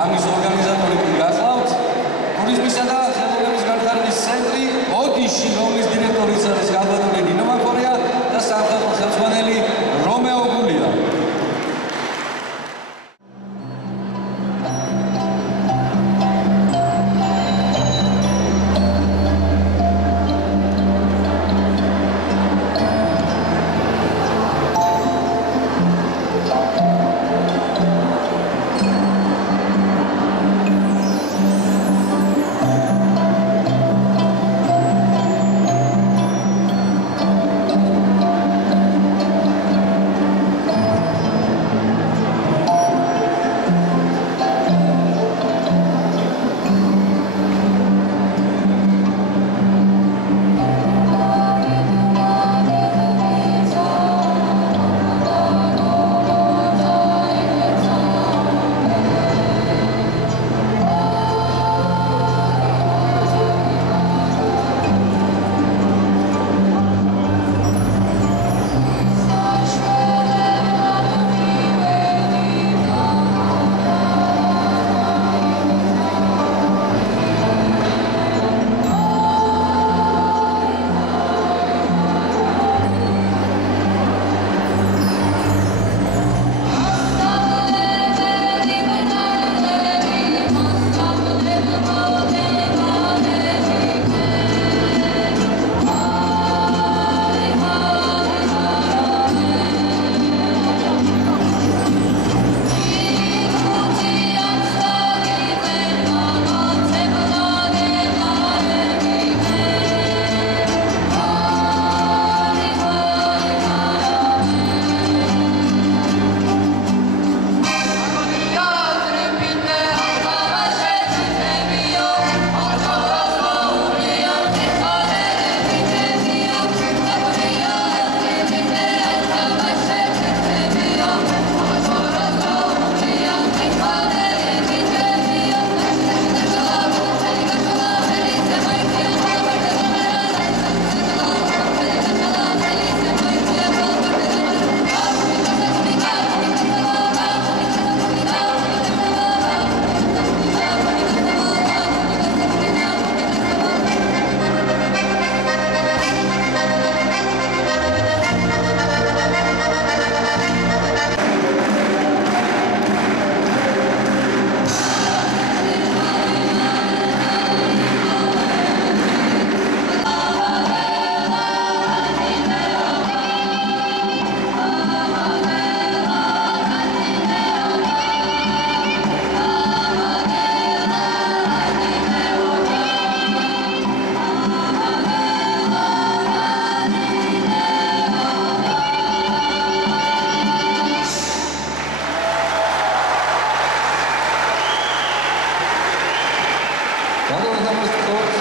ამის ორგანიზაცია ამას ვთქვით.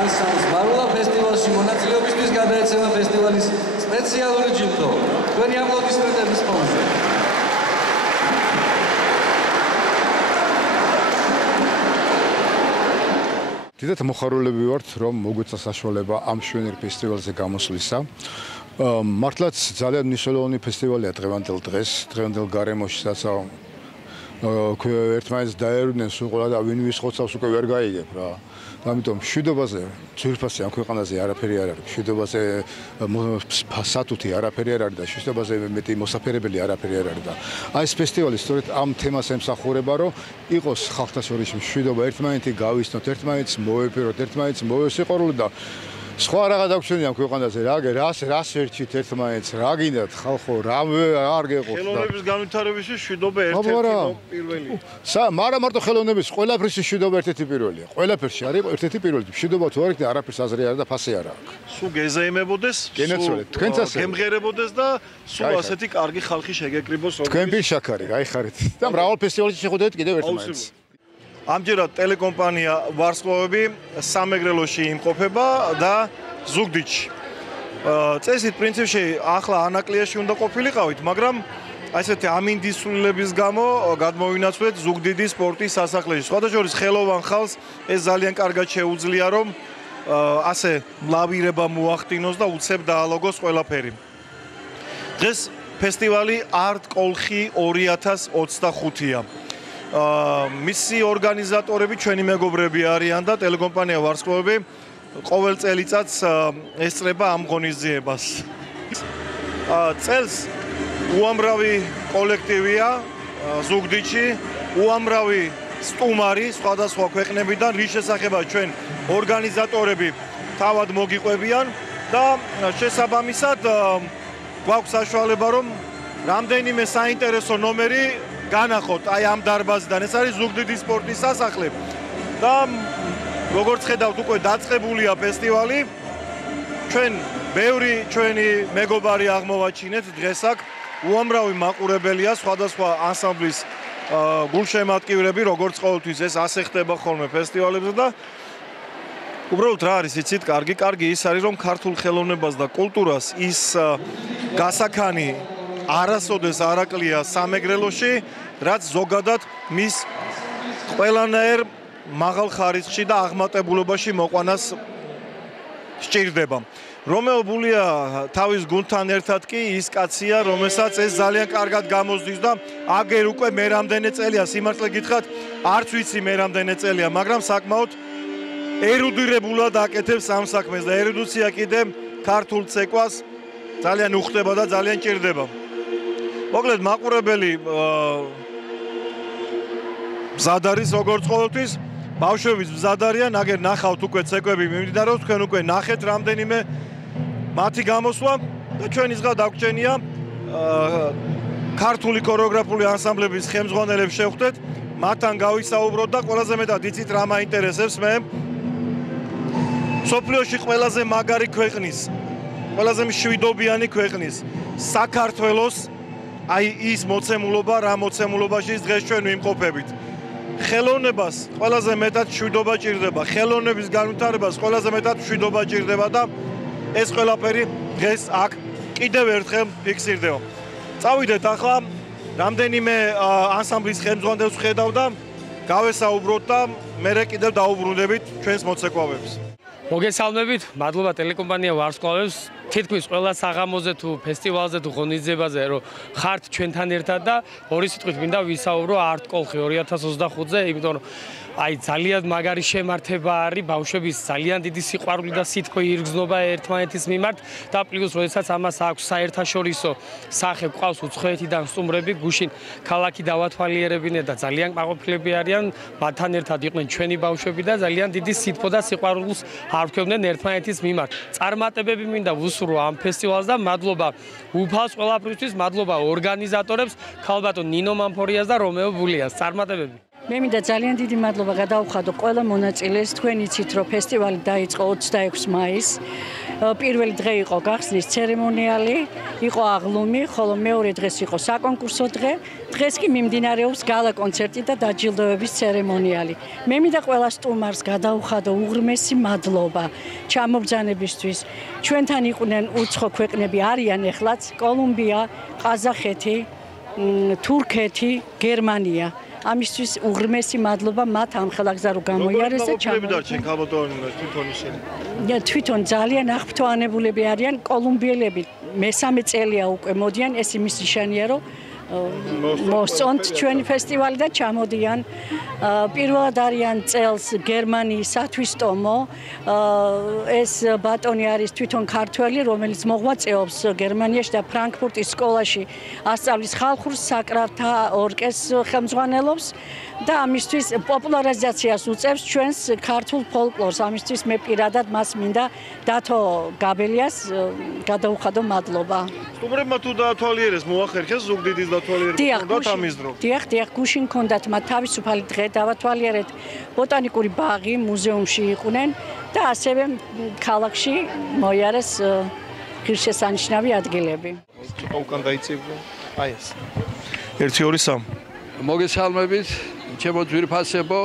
ანსამბლს მარულა ფესტივალში მონაწილეობისთვის გადაეცემა ფესტივალის სპეციალური ჯილდო. თქვენი აპლოდისმენტების ფონზე. დიდად მოხარულები ვართ, რომ მოგვეცა საშუალება ამ შვენერ ფესტივალზე გამოსვლისა. მართლაც ძალიან მნიშვნელოვანი ფესტივალია დღევანდელ დღეს, დღევანდელ გარემოში, სადაც ერთმანეთს დაერუნდნენ სულ ყველა და ვინ ვის ხოცავს უკვე ვერ გაიგებ რა. ამიტომ მშვიდობაზე ძვირფასი ამ ქვეყანაზე არაფერი არ არის. მშვიდობაზე სათუთი არაფერი არ არის და მშვიდობაზე მეტი მოსაფერებელი არაფერი არ არის და აი ეს ფესტივალი სწორედ ამ თემას ემსახურება, რომ იყოს ხალხთა შორის მშვიდობა, ერთმანეთი გავიცნოთ, ერთმანეთს მოვეფეროთ, ერთმანეთს მოვესიყვარულოთ და სხვა რაღაც დაგვჩვენია ამ ქვეყანაზე, რას ვერჩით ერთმანეთს, რა გინდათ ხალხო, რა არ გეყოთ და ხელოვნების განვითარებაში მშვიდობა ერთ-ერთი პირველი. მაგრამ მარტო ხელოვნების ყველაფერში მშვიდობა ერთ-ერთი პირველია. ყველაფერში არის ერთ-ერთი პირველი. მშვიდობა თუ არ იქნება, არაფერს აზრი არ და ფასი არ აქვს. სულ გეზაიმებოდეს, თქვენც ასე გემღერებოდეს და სულ ასეთი კარგი ხალხი შეგეკრიბოს. თქვენ პირშაქარი, გაიხარეთ. და მრავალ ფესტივალში შეხვდებით კიდევ ერთმანეთს. ამჯერად ტელეკომპანია ვარსკვლავები სამეგრელოში იმყოფება და ზუგდიდში. წესით პრინციპში ახლა ანაკლიაში უნდა ყოფილიყავით, მაგრამ ასეთი ამინდისულების გამო გადმოვინაცვლეთ ზუგდიდის სპორტის სასახლეში. სხვადასხვა ხელოვან ხალხს ეს ძალიან კარგად შეუძლია, რომ ასე ლავირება მოახდინოს და უცებ დაალოგოს ყველაფერი. დღეს ფესტივალი Art Kolkhi 2025-ია. მისი ორგანიზატორები ჩვენი მეგობრები არიან და ტელეკომპანია ვარსკვლავები ყოველ წელიწადს ესწრება ამ ღონისძიებას. წელს უამრავი კოლექტივია ზუგდიდში, უამრავი სტუმარი სხვადასხვა ქვეყნებიდან, რის შესახებაც ჩვენ ორგანიზატორები თავად მოგიყვებიან და შესაბამისად გვაქვს საშუალება, რომ რამდენიმე საინტერესო ნომერი განახოთ აი ამ დარბაზიდან. ეს არის ზუგდიდის სპორტის სასახლე და როგორც ხედავთ უკვე დაწყებულია ფესტივალი. ჩვენ ბევრი ჩვენი მეგობარი აღმოვაჩინეთ დღეს აქ. უამრავი მაყურებელია, სხვადასხვა ანსამბლის გულშემატკივრები, როგორც ყოველთვის ეს ასე ხდება ხოლმე ფესტივალებზე და უბრალოდ რა არის იცით, კარგი ის არის, რომ ქართულ ხელოვნებას და კულტურას ის გასაქანი არასოდეს არაკლია სამეგრელოში, რაც ზოგადად მის ყველანაირ მაღალ ხარისხში და აღმატებულობაში მოყვანას სჭირდება. რომეო ბულია თავის გუნდთან ერთად კი ის კაცია, რომელსაც ეს ძალიან კარგად გამოსდის და აგერ უკვე მე რამდენი წელია, სიმართლე გითხრათ, არც ვიცი მე რამდენი წელია, მაგრამ საკმაოდ ერუდირებულად აკეთებს ამ საქმეს და ერუდიცია კიდე ქართულ ცეკვას ძალიან უხდება და ძალიან ჭირდება. მოკლედ მაყურებელი მზად არის როგორც ყოველთვის, ბავშვებიც მზად არიან, აგერ ნახავთ უკვე ცეკვები მიმდინარეობს, თქვენ უკვე ნახეთ რამდენიმე მათი გამოსვლა და ჩვენი ზღა დაგვრჩენია ქართული ქორეოგრაფიული ანსამბლების ხელმძღვანელებს შევხვდეთ, მათთან გავისაუბროთ და ყველაზე მეტად იცით რა მაინტერესებს მე სოფლიოში ყველაზე მაგარი ქვეყნის, ყველაზე მშვიდობიანი ქვეყნის საქართველოს აი ის მოცემულობა, რა მოცემულობაში დღეს ჩვენ ვიმყოფებით. ხელოვნებას ყველაზე მეტად მშვიდობა ჭირდება, ხელოვნების განვითარებას ყველაზე მეტად მშვიდობა ჭირდება და ეს ყველაფერი დღეს აქ კიდევ ერთხელ ფიქსირდება. წავიდეთ ახლა რამდენიმე ანსამბლის ხელმძღვანელს ვხედავ და გავესაუბროთ და მერე კიდევ დაუბრუნდებით ჩვენს მოცეკვავებს. მოგესალმებით, მადლობა ტელეკომპანია ვარსკვლავებს თითქმის ყველა საღამოზე თუ ფესტივალზე თუ ღონისძიებაზე რომ ხართ ჩვენთან ერთად და ორი სიტყვით მინდა ვისაუბრო Art Kolkhi 2025-ზე, იმიტომ რომ აი ძალიან მაგარი შემართება არის, ბავშვების ძალიან დიდი სიყვარული და სითქო ირგზნობა ერთმანეთის მიმართ და პლუს როდესაც ამას აქვს საერთაშორისო სახე ყავს უცხოეთიდან სტუმრები, გუშინ ქალაქი დავათვალიერებინე და ძალიან მაყოფილები არიან, მათთან ერთად იყვნენ ჩვენი ბავშვები და ძალიან დიდი სითქო და სიყვარულს არქვევდნენ ერთმანეთის მიმართ. წარმატებები მინდა ვუსურვო ამ ფესტივალს და მადლობა უფალს ყველაფრისთვის, მადლობა ორგანიზატორებს, ქალბატონ ნინო მამფორიას და რომეო ბულიას. წარმატებები. მე მინდა ძალიან დიდი მადლობა გადავხადო ყველა მონაწილეს. თქვენ იცით რომ ფესტივალი დაიწყო 26 მაისს. პირველი დღე იყო გახსნის ცერემონიალი, იყო აღლუმი, ხოლო მეორე დღეს იყო საკონკურსო დღე. დღეს კი მიმდინარეობს გალა კონცერტი და დაჯილდოების ცერემონიალი. მე მინდა ყველა სტუმარს გადაუხადო უღრმესი მადლობა ჩამობრძანებისთვის. ჩვენთან იყვნენ უცხო ქვეყნები არიან ეხლაც კოლუმბია, ყაზახეთი, თურქეთი, გერმანია. ამისთვის უღრმესი მადლობა მათ ამ ხელახსა რომ გამოიარეს და ჩამოვიდნენ თვითონ ისინი. თვითონ ძალიან აღფრთოვანებულები არიან კოლუმბიელები. მესამე წელია უკვე მოდიან, ეს იმის ნიშანია რომ მოსწონთ ჩვენი ფესტივალი და ჩამოდიან. პირველად არიან წელს გერმანიის სათვისტომო. ეს ბატონი არის თვითონ ქართველი, რომელიც მოღვაწეობს გერმანიაში და ფრანკფურტის სკოლაში ასწავლის ხალხურ საკრავთა ორკესტრს ხელმძღვანელობს და ამისთვის პოპულარიზაციას უწევს ჩვენს ქართულ ფოლკლორს. ამისთვის მე პირადად მას მინდა დათო გაბელიას გადაუხადო მადლობა. სტუმრებმა თუ დაათვალიერეს, მოახერხეს ზუგდიდის დათვალიერება და ამის დრო. დიახ, გუშინ ჰქონდათ მათ თავისუფალი დღე დავათვალიერეთ. ბოტანიკური ბაღი, მუზეუმში იყვნენ და ასევე ქალაქში მოიარეს ღირსშესანიშნავი ადგილები. უკან დაიწევდა. აი ეს. 1 2 3 მოგესალმებით, ჩემო ძვირფასებო.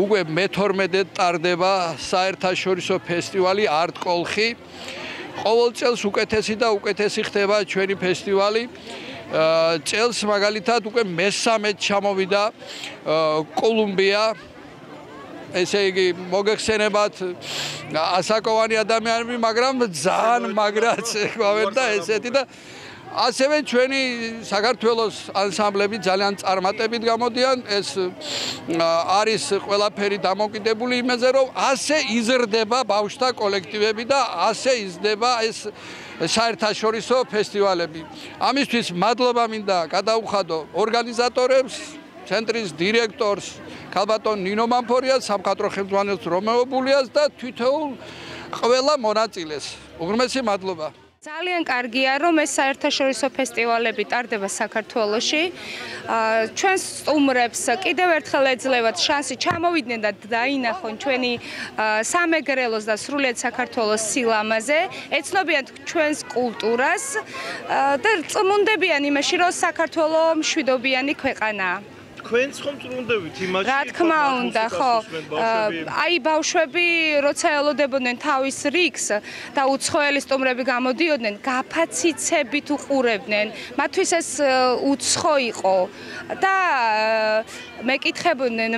უკვე მე-12 ტარდება საერთაშორისო ფესტივალი არტ კოლხი. ყოველ წელს უკეთესი და უკეთესი ხდება ჩვენი ფესტივალი. წელს მაგალითად უკვე მე-13 ჩამოვიდა კოლუმბია. ესე იგი მოგეხსენებათ ასაკოვანი ადამიანები, მაგრამ ძალიან მაგრაც ყვავენ და ესეთი და ასევე ჩვენი საქართველოს ანსამბლები ძალიან წარმატებით გამოდიან. ეს არის ყველაფერი დამოკიდებული იმაზე, რომ ასე იზრდება ბავშვთა კოლექტივები და ასე იზრდება ეს საერთაშორისო ფესტივალები. ამისთვის მადლობა მინდა გადაუხადო ორგანიზატორებს, ცენტრის დირექტორს ქალბატონ ნინო მამფორიას, სამხატვრო ხელმძღვანელს რომეო ბულიას და თითოეულ ყველა მონაწილეს. უღრმესი მადლობა. ძალიან კარგია, რომ ეს საერთაშორისო ფესტივალები ტარდება საქართველოში. ჩვენს სტუმრებს კიდევ ერთხელ ეძლევათ შანსი ჩამოვიდნენ და დაინახონ ჩვენი სამეგრელოს და სრულიად საქართველოს სილამაზე, ეცნობიან ჩვენს კულტურას და წმუნდებიან იმაში, რომ საქართველო მშვიდობიანი ქვეყანაა. თქვენც ხომ წრუნდებით იმაში? რა თქმა უნდა, ხო. აი ბავშვები როცა ელოდებოდნენ თავის რიგს და უცხოელი სტუმრები გამოდიოდნენ, გაფაციცებით უყურებდნენ. მათთვის ეს უცხო იყო და მეკითხებოდნენ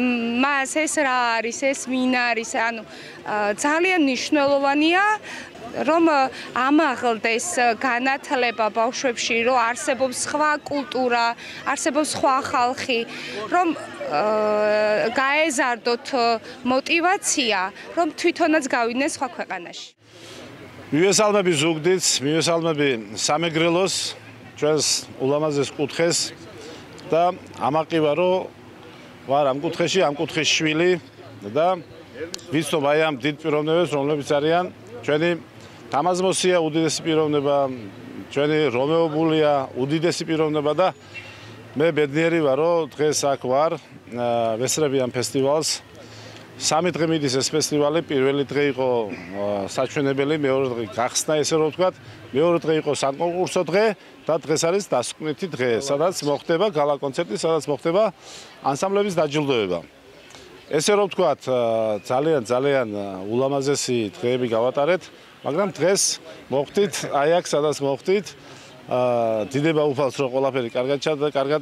მას ეს რა არის, ეს ვინ არის, ანუ ძალიან მნიშვნელოვანია რომ ამაღლდეს განათლება ბავშვებში, რომ არსებობს სხვა კულტურა, არსებობს სხვა ხალხი, რომ გაეზარდოთ мотивация, რომ თვითონაც გავიდნენ სხვა ქვეყანაში. მივესალმები ზუგდიდს, მივესალმები სამეგრელოს, ჩვენს ულამაზეს კუთხეს და ამაყივა რომ ვარ ამ კუთხეში, ამ კუთხის შვილი და ვიცნობ აი ამ დიდ პიროვნებებს, რომლებიც არიან ჩვენი თამაზმოსია უდიდესი პიროვნება, ჩვენი რომეო ბულია უდიდესი პიროვნება და მე ბედნიერი ვარ, რომ დღეს აქ ვარ, ვესწრები ამ ფესტივალს. 3 დღე მიდის ეს ფესტივალი, პირველი დღე იყო საჩვენებელი, მეორე დღე გახსნა, ესე რომ ვთქვათ, მეორე დღე იყო საკონკურსო დღე და დღეს არის დასკვნითი დღე, სადაც მოხდება გალა კონცერტი, სადაც მოხდება ანსამბლების დაჯილდოება. ესე რომ ვთქვათ, ძალიან ულამაზესი დღეები გავატარეთ. მაგრამ დღეს მოხდით, აი აქ სადაც მოხდით, დიდება უფალს რომ ყველაფერი კარგად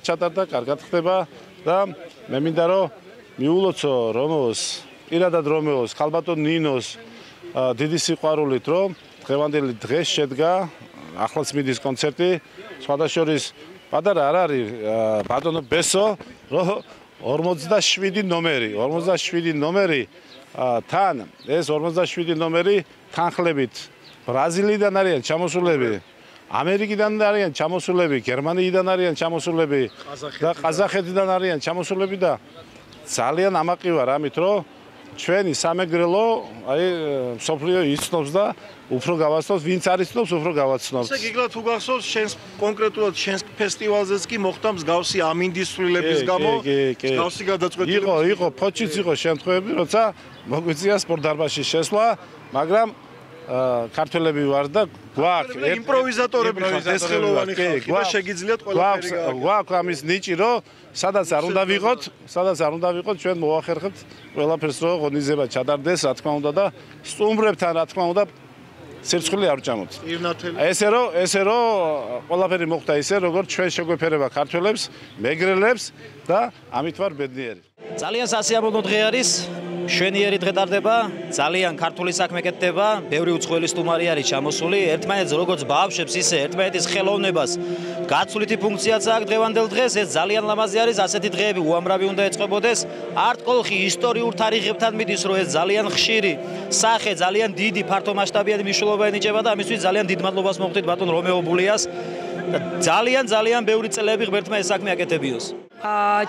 ჩატარდა, კარგად ხდება და მე მინდა რომ მიულოცო რომეოს, პირადად რომეოს, ქალბატონ ნინოს დიდი სიყვარულით, რომ დღევანდელი დღე შედგა, ახლაც მიდის კონცერტი, სხვადასხვა პატარა არ არის ბატონო ბესო, რომ 47 ნომერი თან ეს 47 ნომერი თანხლებით ბრაზილიიდან არიან ჩამოსულები, ამერიკიდან არიან ჩამოსულები, გერმანიიდან არიან ჩამოსულები და ყაზახეთიდან არიან ჩამოსულები და ძალიან ამაყი ვარ ამით, რომ ჩვენი სამეგრელო აი მსოფლიო იცნობს და უფრო გავაცნობს, ვინც არ იცნობს, უფრო გავაცნობს. ესე გიგლა თუ გახსოვს, შენს კონკრეტულად შენს ფესტივალზეც კი მოხდა მსგავსი ამინდის ცვლილების გამო, მსგავსი გადაწყვეტილება. იყო, ფოჩიც იყო შემთხვევები, როცა მოგვიწია სპორტ დარბაზში შესვლა, მაგრამ ქართველები ვარ და გვაქვს იმპროვიზატორები ხართ, ესხელოვანი ხალხი და შეგიძლიათ ყველაფერი გააკეთოთ. გვაქვს ამის ნიჭი, რომ სადაც არ უნდა ვიყოთ, ჩვენ მოახერხებთ ყველაფერს, რომ ღონისძიება ჩადარდეს, რა თქმა უნდა და სტუმრებთან, რა თქმა უნდა, სირცხული არ ვჭამოთ. ესე რომ ყველაფერი მოხდა ისე, როგორც ჩვენ შეგვეფერება ქართველებს, მეგრელებს და ამით ვარ ბედნიერი. ძალიან სასიამოვნო დღე არის. შვენიერი დღე ტარდება, ძალიან ქართული საქმე კეთდება, ბევრი უცხოელი სტუმარი არის ჩამოსული, ერთმანეთს როგორც ბავშვებს, ისე ერთმანეთის ხელოვნებას გაცვლითი ფუნქციაც აქვს დღევანდელ დღეს, ეს ძალიან ლამაზი არის, ასეთი დღეები უამრავი უნდა ეწყობოდეს. არტ-კოლხი ისტორიულ თარიღებთან მიდის, რომ ეს ძალიან ხშირი სახე, ძალიან დიდი ფართომასშტაბიანი მნიშვნელობა ენიჭება და ამისთვის ძალიან დიდ მადლობას მოხდით ბატონ რომეო ბულიას. ძალიან ბევრი წელები ღმერთმა ეს საქმე აკეთებიოს.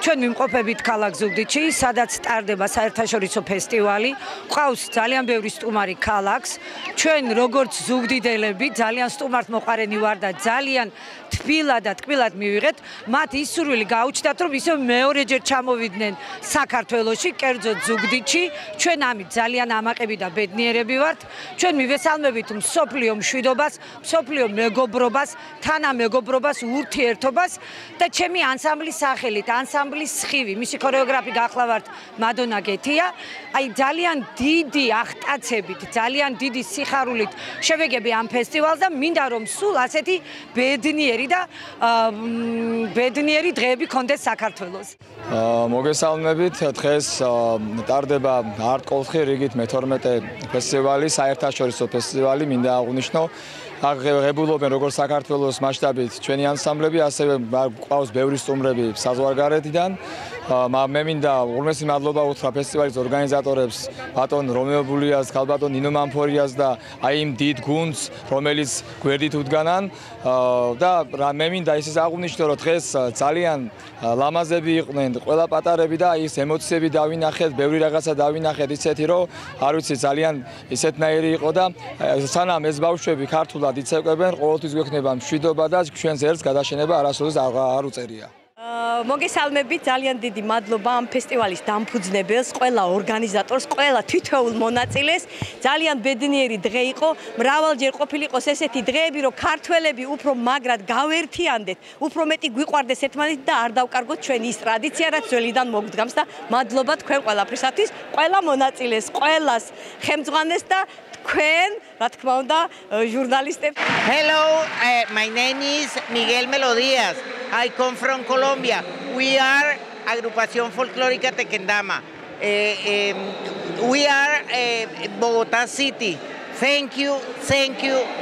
ჩვენ ვიმყოფებით ქალაქ ზუგდიდში, სადაც ტარდება საერთაშორისო ფესტივალი. ყავს ძალიან ბევრი სტუმარი ქალაქს. ჩვენ როგორც ზუგდიდელები ძალიან სტუმართ მოყარენი ვარ და ძალიან თბილად და ტკბილად მივიღეთ. მათ ის სურვილი გაუჩნდათ, რომ ისევ მეორეჯერ ჩამოვიდნენ საქართველოში, კერძოდ ზუგდიდში. ჩვენ ამით ძალიან ამაყები და ბედნიერები ვართ. ჩვენ მივესალმებით მსოფლიო მშვიდობას, მსოფლიო მეგობრობას, თანამეგობრობას, ურთიერთობას და ჩემი ანსამბლის სახელით, ანსამბლის სხივი, მისი ქორეოგრაფი გახლავართ მადონა გეთია. აი ძალიან დიდი აღტაცებით, ძალიან დიდი სიხარულით შევეგები ამ ფესტივალს და მინდა რომ სულ ასეთი ბედნიერი და ბედნიერი დღეები კონდეს საქართველოს. მოგესალმებით, დღეს ტარდება არტ-კოლხი რიგით მე-12 ფესტივალი, საერთაშორისო ფესტივალი, მინდა აღვნიშნო. აღებულობენ როგორც საქართველოს მასშტაბით ჩვენი ანსამბლები, ასევე ყავს ბევრი სტუმრები საზღვარგარეთიდან. მე მინდა უღრმესი მადლობა უთხრა ფესტივალის ორგანიზატორებს, ბატონ რომეო ბულიას, ქალბატონ ნინო მამფორიას და აი იმ დიდ გუნდს, რომელიც გვერდით უდგანან და მე მინდა ისიც აღვნიშნო, რომ დღეს ძალიან ლამაზები იყვნენ, ყველა პატარები და ის ემოციები დავინახეთ, ბევრი რაღაცა დავინახეთ ისეთი, რომ არ ვიცი, ძალიან ისეთნაირი იყო და სანამ ეს ბავშვები ქართულად იცეკვებენ, ყოველთვის გვექნება მშვიდობა და ჩვენს ერთს გადაშენება არასოდეს არ უწერია. მოგესალმებით, ძალიან დიდი მადლობა ამ ფესტივალის დამფუძნებელს, ყველა ორგანიზატორს, ყველა თითოეულ მონაწილეს. ძალიან ბედნიერი დღე იყო. მრავალჯერ ყოფილიყოს ესეთი დღეები, რომ ქართველები უფრო მაგრად გავერთიანდეთ, უფრო მეტი გვიყვარდეს ერთმანეთი და არ დავკარგოთ ჩვენი ის ტრადიცია, რაც ძველიდან მოგდგამს და მადლობა თქვენ ყველაფრისათვის, ყველა მონაწილეს, ყველას ხელმძღვანელს და თქვენ, რა თქმა უნდა, ჟურნალისტებს. Hello, my name is Miguel Melodías. I come from Colombia. We are Agrupación Folclórica Tequendama. We are Bogotá City. Thank you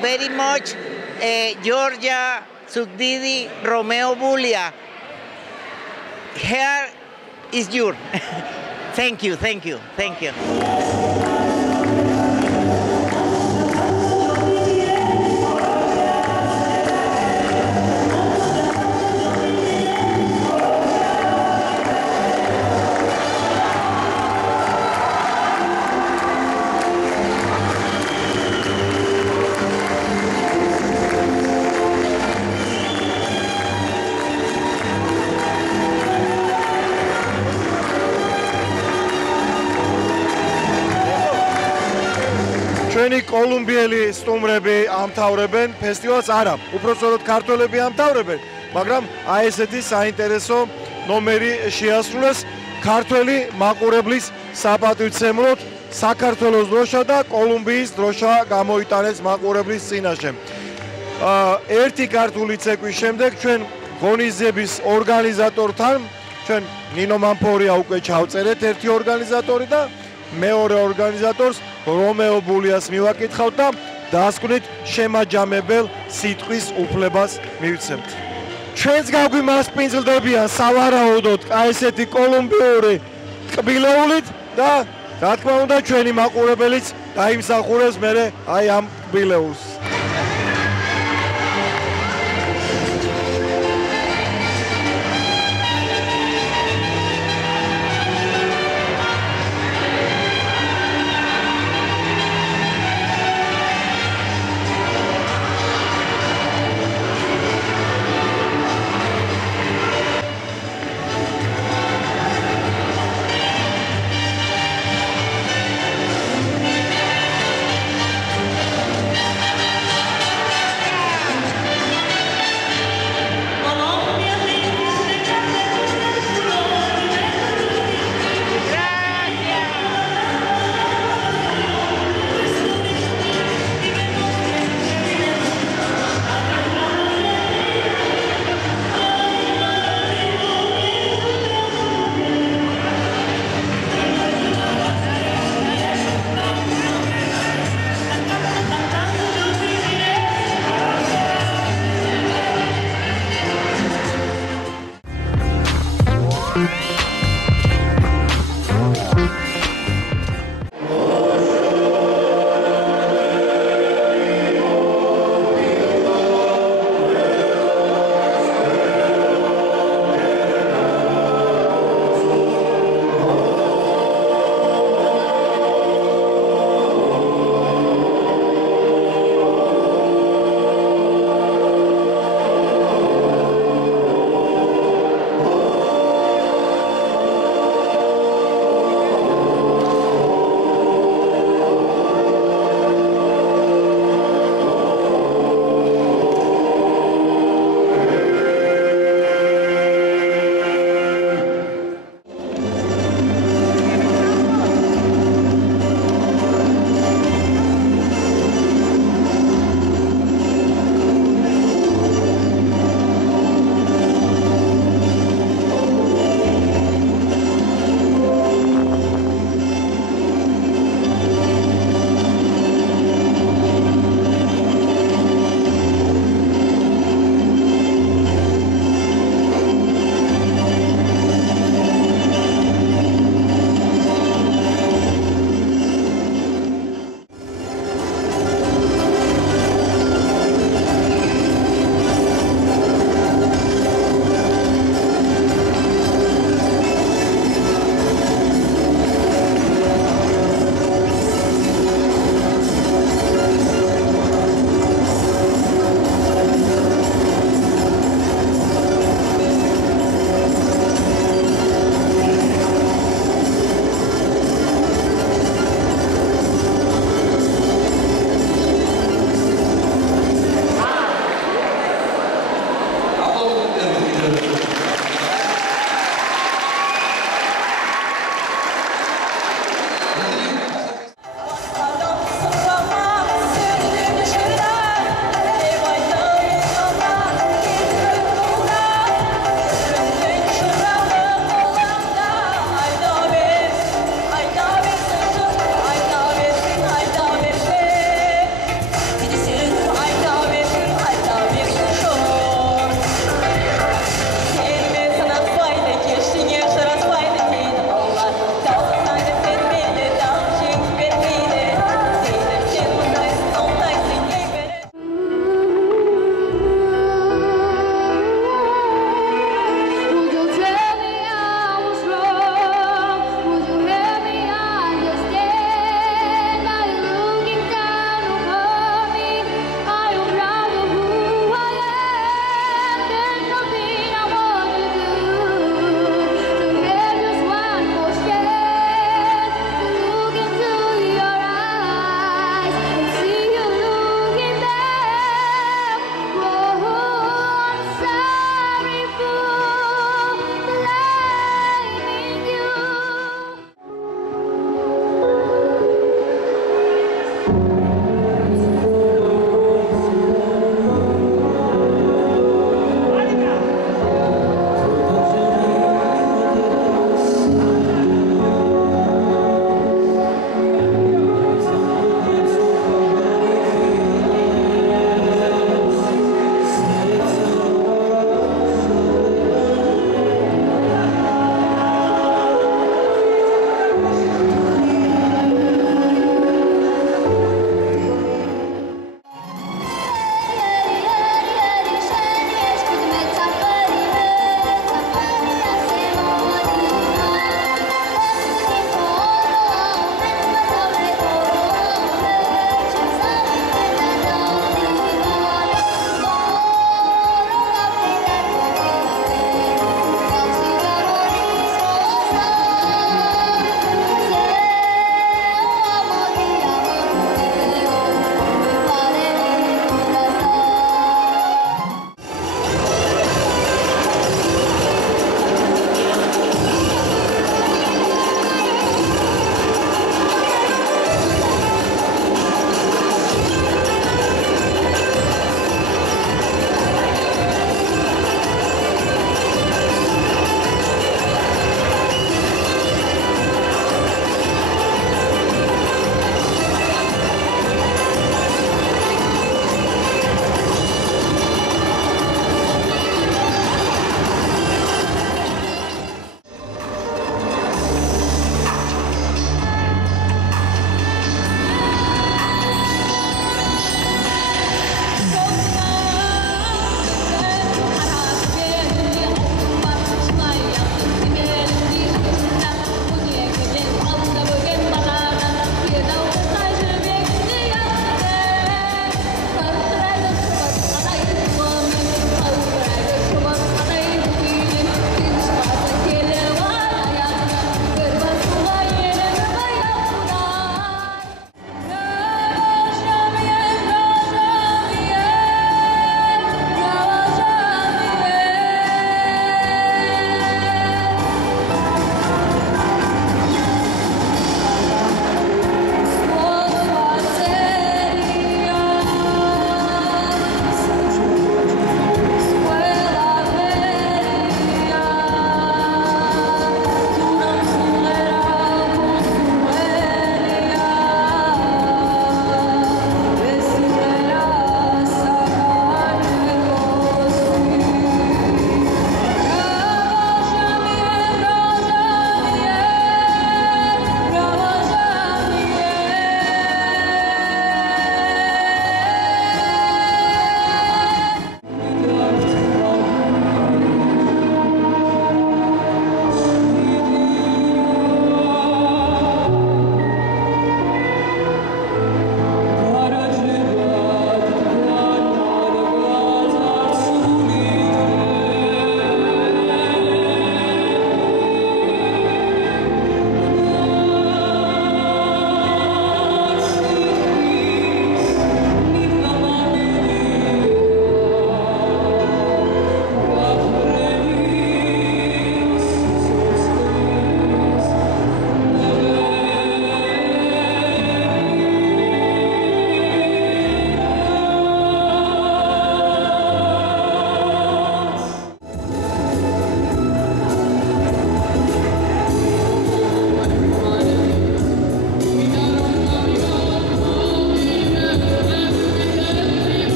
very much, Georgia Zugdidi Romeo Bulia. Here is your. Thank you. ჩვენი კოლუმბიელი სტუმრები ამთავრებენ ფესტივალს, არა, უпростоროდ ქართველები ამთავრებენ, მაგრამ აი ესეთი საინტერესო ნომერი შეასრულეს ქართველი მაყურებლის საპატივცემლოდ საქართველოს დროშა და კოლუმბიის დროშა გამოიტანეს მაყურებლის წინაშე. ერთი ქართული ცეკვის შემდეგ ჩვენ ღონისძიების ორგანიზატორთან, ჩვენ ნინო მამფორია უკვე ჩავწერეთ ერთი ორგანიზატორი და მეორე ორგანიზატორს რომეო ბულიას მივაკითხავთ და დასკვნით შემაჯამებელ სიტყვის უფლებას მივცემთ. ჩვენს გაგვიმასპინძლდებიან სავარაუდოდ აი ესეთი კოლუმბიური კბილეულით და რა თქმა უნდა ჩვენი მაყურებელიც დაიმსახურებს მერე აი ამ კბილეულს.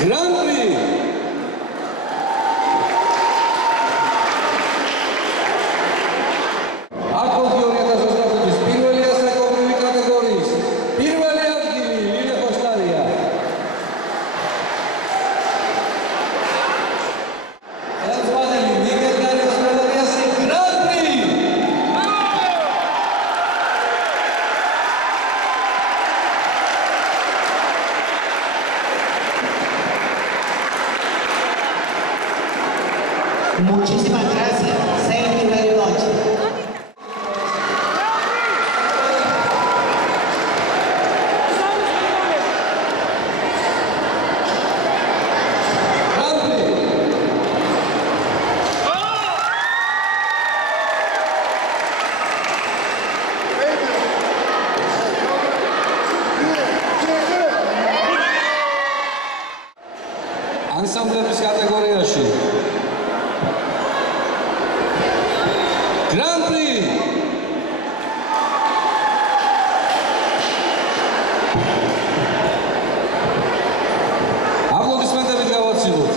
გრან-პრი არტ-კოლხი 2025-ის პირველი ასაკობრივი კატეგორიის პირველი ადგილი ლილე ხოშტარია. ელზვანელი ნიგერიის მედალიის გრან-პრი Muchísimas gracias. Thank you very much. ანსამბლების კატეგორიაში გრან-პრი აპლოდისმენტებით გავაცილოთ.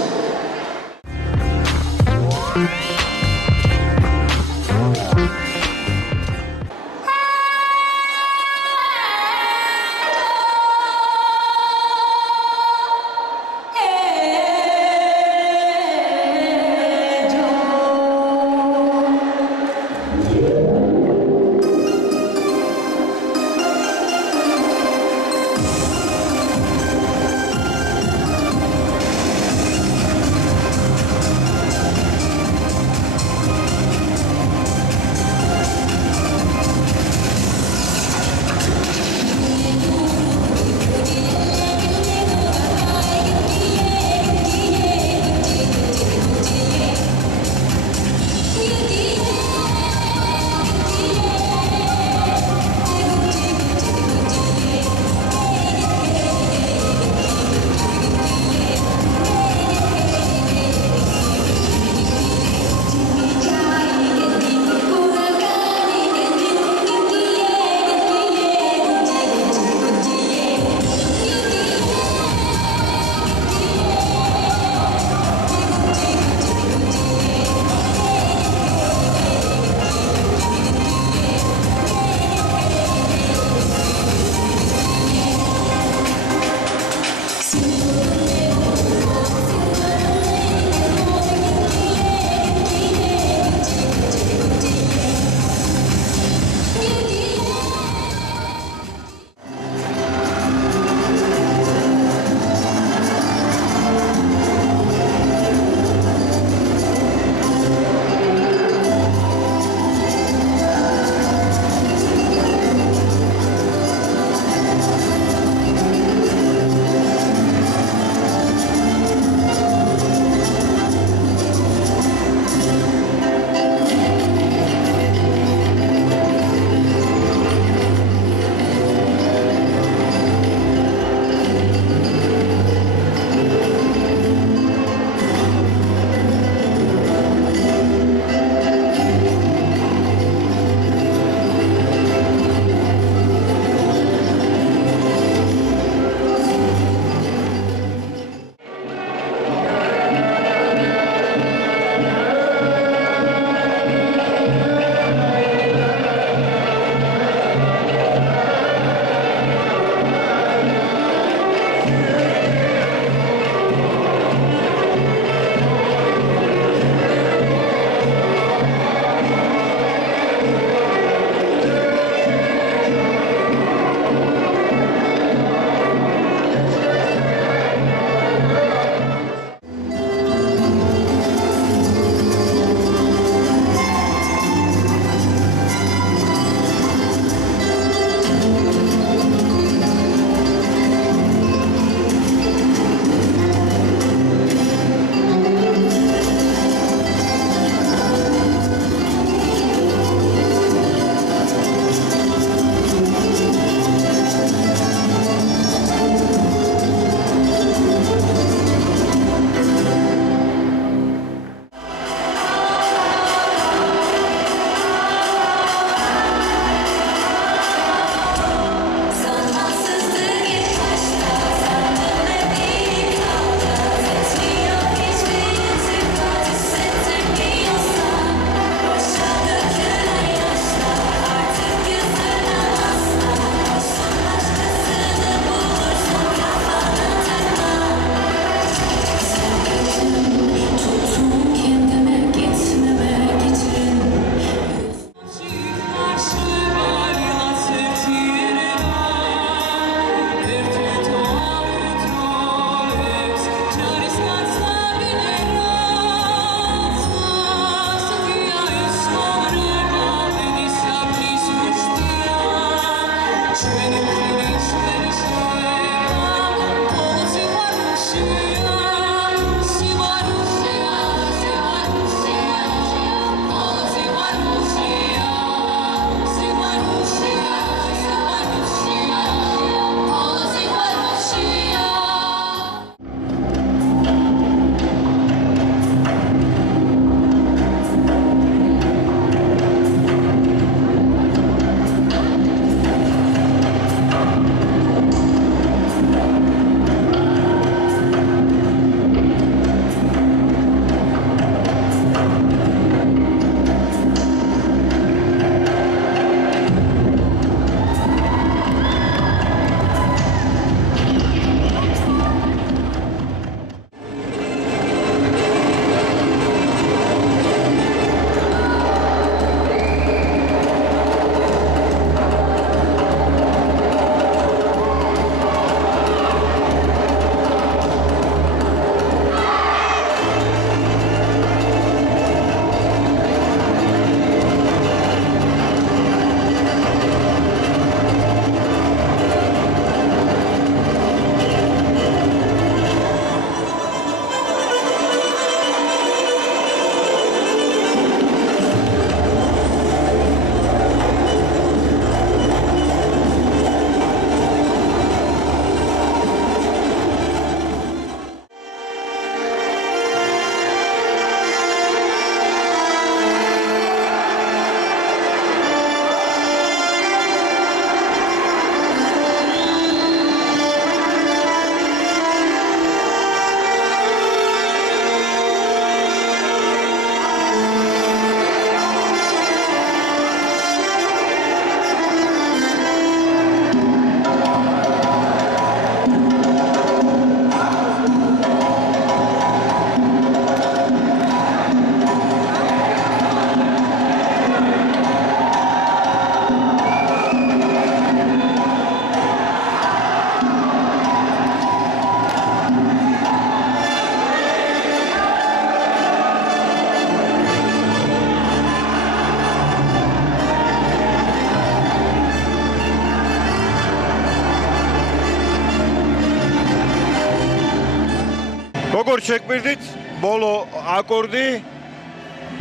როგორ შეგპირდით ბოლო აკორდი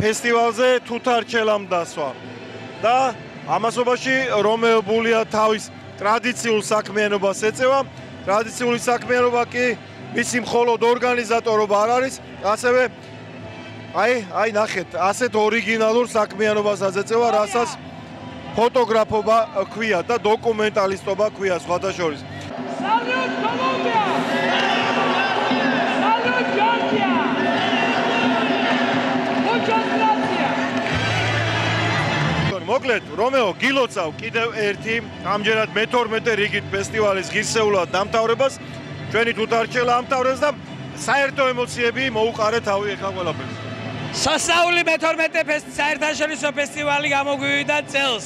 ფესტივალზე თუთარჩელამ დასვა და ამასობაში რომეო ბულია თავის ტრადიციულ საქმიანობას ეწევა. ტრადიციული საქმიანობა კი მისი მხოლოდ ორგანიზატორობა არ არის, ასევე აი ნახეთ, ასეთ ორიგინალურ საქმიანობასაც ეწევა, რასაც ფოტოგრაფობა ქვია და დოკუმენტალისტობა ქვია სხვადასხვა. Salud Colombia! Salud Georgia! Muchas gracias! მოკლედ, რომეო, გილოცავ კიდევ ერთი, ამჯერად მე-12 რიგით ფესტივალის ღირსეულად დამთავრებას. ჩვენი თუთარჩელა ამთავრებს და საერთო ემოციები მოუყარე თავი ეხლა ყველაფერს. სასაული მე-12 საერთაშორისო ფესტივალი გამოგვივიდა წელს.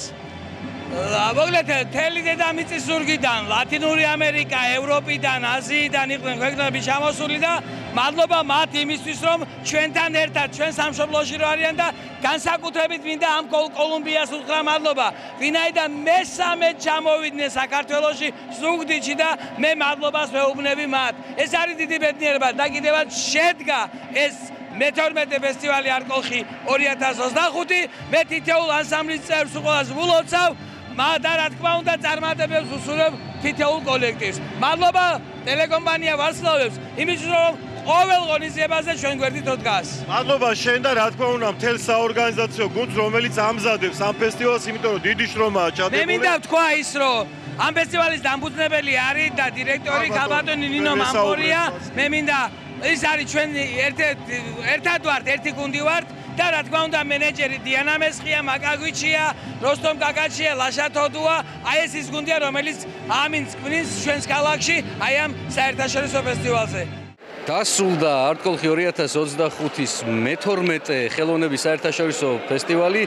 მოკლედ, მთელი დედამიწის ზურგიდან, ლათინური ამერიკა, ევროპიდან, აზიიდან იყვნენ ქვეყნები ჩამოსული და მადლობა მათ იმისთვის, რომ ჩვენთან ერთად, ჩვენ სამშობლოში რო არიან და განსაკუთრებით მინდა ამ კოლუმბიას უთხრა მადლობა, ვინაიდან მესამე ჩამოვიდნენ საქართველოში ზუგდიდში და მე მადლობას ვეუბნები მათ. ეს არის დიდი ბედნიერება და კიდევაც შედგა ეს მე-12 ფესტივალი არკოლხი 2025, მე თითოეულ ანსამბლის წევრს უყოლას ვულოცავ, და რა თქმა უნდა წარმატებებს უსურვებ თითოეულ კოლექტივს. მადლობა ტელეკომპანია ვარსკვლავებს იმისთვის რომ ყოველ ღონისძიებაზე ჩვენ გვერდით დგას. მადლობა შენ და რა თქმა უნდა მთელ საორგანიზაციო გუნდს, რომელიც ამზადებს ამ ფესტივალს, იმიტომ რომ დიდი შრომაა ჩადებული. მე მინდა ვთქვა ის, რომ ამ ფესტივალის დამფუძნებელი არის და დირექტორი ქალბატონი ნინო მამპორია. მე მინდა ის არის ჩვენ ერთად ვართ, ერთი გუნდი ვართ. და რა თქმა უნდა მენეჯერი დიანა მესხია, მაკაგვიჩია, როსტომ კაკაჩია, ლაშა თოდუა, აი ეს ის გუნდია, რომელიც ამინს კვნის ჩვენს ქალაქში, აი ამ საერთაშორისო ფესტივალზე. დასრულდა არტკოლხი 2025-ის მე-12 ხელოვნების საერთაშორისო ფესტივალი.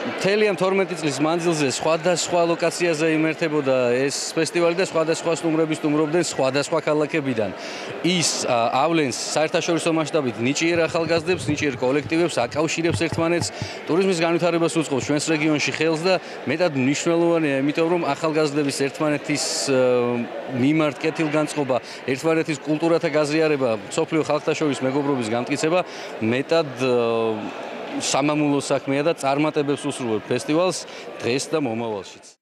მთელი ამ 12 წლის მანძილზე სხვადასხვა ლოკაციაზე იმართებოდა ეს ფესტივალი და სხვადასხვა სტუმრები სტუმრობდნენ სხვადასხვა ქალაქებიდან. ის ავლენს საერთაშორისო მასშტაბით ნიჭიერ ახალგაზრდებს, ნიჭიერ კოლექტივებს, აკავშირებს ერთმანეთს, ტურიზმის განვითარებას უწყობს ჩვენს რეგიონში ხელს და მეტად მნიშვნელოვანია, იმიტომ რომ ახალგაზრდების ერთმანეთის მიმართ კეთილგანწყობა, ერთმანეთის კულტურათა გაზიარება, მსოფლიო ხალხთა შორის მეგობრობის განმტკიცება მეტად სამამულო საქმეა და წარმატებებს უსურვებ ფესტივალს დღეს და მომავალშიც.